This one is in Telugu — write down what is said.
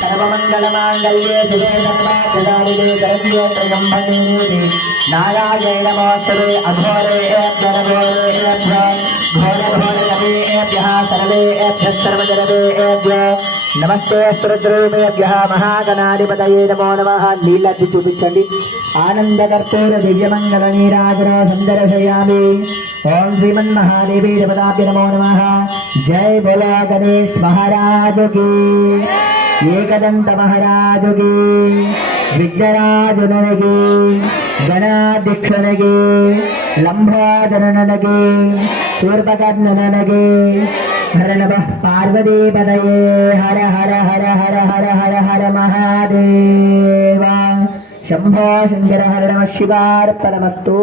सर्वमङ्गलमाङ्गल्ये शिवे सर्वार्थसाधिके शरण्ये त्र्यम्बके नारायणे नमोस्तुते अघोरेभ्यः घोरघोरकवेभ्यः सर्वेभ्यः सर्वजनवेभ्यः नमस्ते स्तोत्ररूपेभ्यः महागणाधिपतये नमो नमः लीलाति చూపించండి ఆనందకర్పూర దివ్యమంగళ నీరాజన సందర్శయామి ఓం శ్రీమన్మహాదేవి దేవతాభ్య నమో నమః జై బోలా గణేష్ మహారాజ్ కీ ఏకదంత మహారాజు కీ విఘ్నరాజునకి గణాధ్యక్షునకి లంబోదరనకి శూర్పకర్ణనకి హర నమః పార్వతీపతయే హర హర హర హర హర హర హర మహాదేవ శంభో శంకర హర నమః శివార్పణమస్తు।